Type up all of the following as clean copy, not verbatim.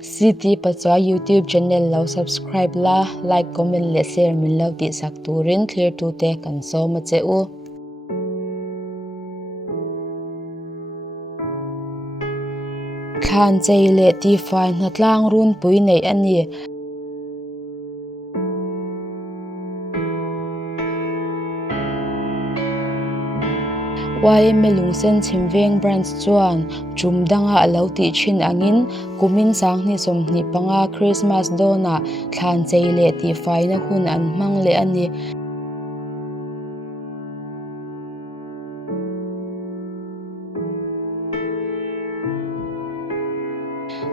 City Pachwa YouTube channel lo subscribe la, like, comment, le share min lo ti sak turin clear to te kan so ma che u. Thlan Chei le Tihfai Hnatlang Runpui nei ani. YM Lungsen Chhimveng branch chuan chumdanga alo ti thin angin kumin sang ni som ni panga Christmas dona Thlan Chei le Tihfai na hun an hmang le ani.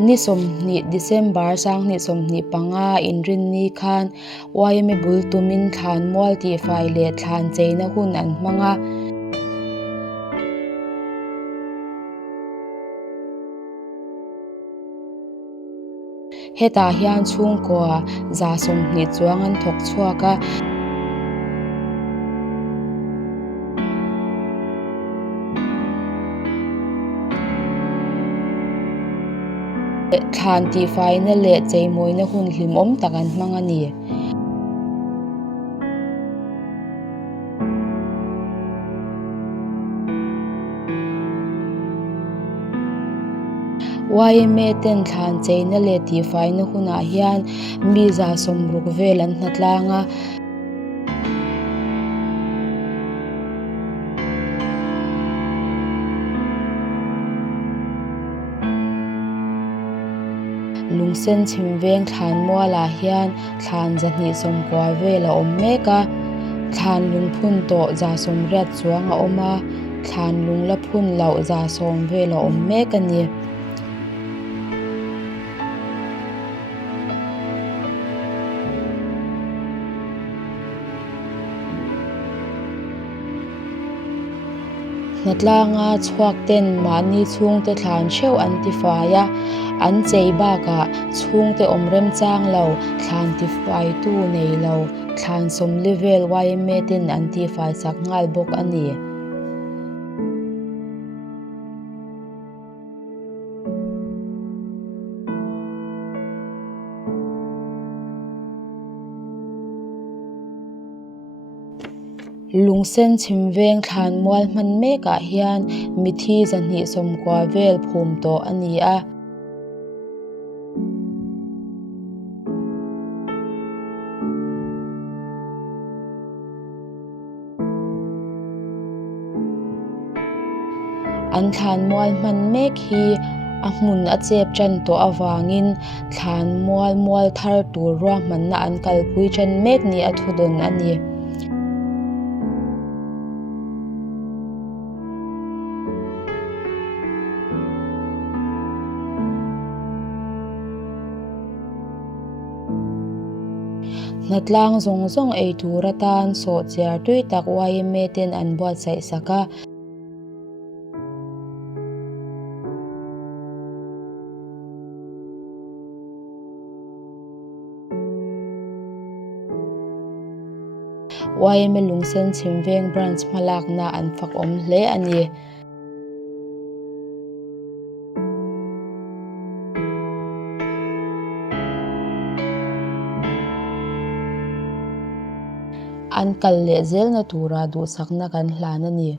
Ni som ni December sang ni som ni panga inrin ni khan YM bul tumin thlan mual Tihfai le Thlan Chei na hun an hmanga. Heta hian chung kwa za som ni chuang an thok chhuaka. Thlan Tihfai na le Chei moi na hun hlim om tak an hmang ani. YM ten Thlan Chei na le Tihfai na huna hian mi za som ruk vel an hnatlanga. Lungsen Chhimveng thlan muala hian thlan zahnih som kwa vel a om meka. Thlan lungphun to za som riat chuang a oma. Thlan lungla phun lau za som vel a om mek ani. Hnatlanga chuak ten mani chung te Thlan Chei an tifaiya an chei baka chung te omrem chang lo Thlan tifaitu neilo Thlan som level YM ten an tifai sak ngal bok ani. Lungsen Chhimveng thlan mual man meka hian mithi zahnih som kwa vel phum to ani a. An thlan mual man mek hi a hmun a chep tran to awangin thlan mual thar tur ruang man na an kalpui tran mek ni a thudon ani. Hnatlang zong ei tura tan so chiar tui tak YM ten an buat sai saka. YM Lungsen Chhimveng branch malak na an fak om hle ani. An kal le zel na tura du sakna kan hlan ani.